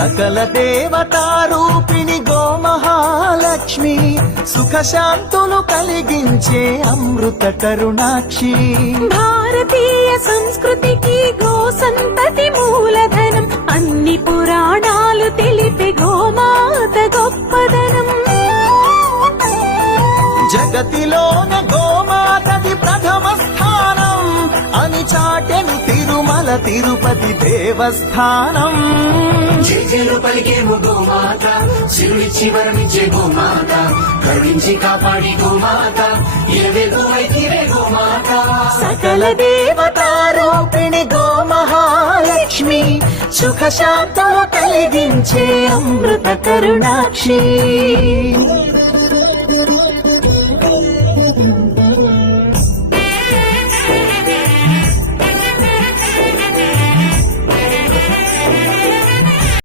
సకల దేవతారూపిణి గోమహాలక్ష్మి సుఖశాంతులు కలిగించే అమృత కరుణాక్షి భారతీయ సంస్కృతికి గో సంతతి మూలధనం అన్ని పురాణాలు తెలిపే గోమాత గొప్పదనం జగతిలోన గోమాతది ప్రథమ స్థానం అని చాటెను తిరుమల తిరుపతి దేవస్థానం జేజేలు పలికేము గోమాత శివుడిచ్చి వరమిచ్చే గోమాత కరుణించి కాపాడి గోమాత ఎవేగు వైతిరే గోమాత సకల దేవతారూపిణి గోమహాలక్ష్మి సుఖశాంతులు కలిగించే అమృత కరుణాక్షి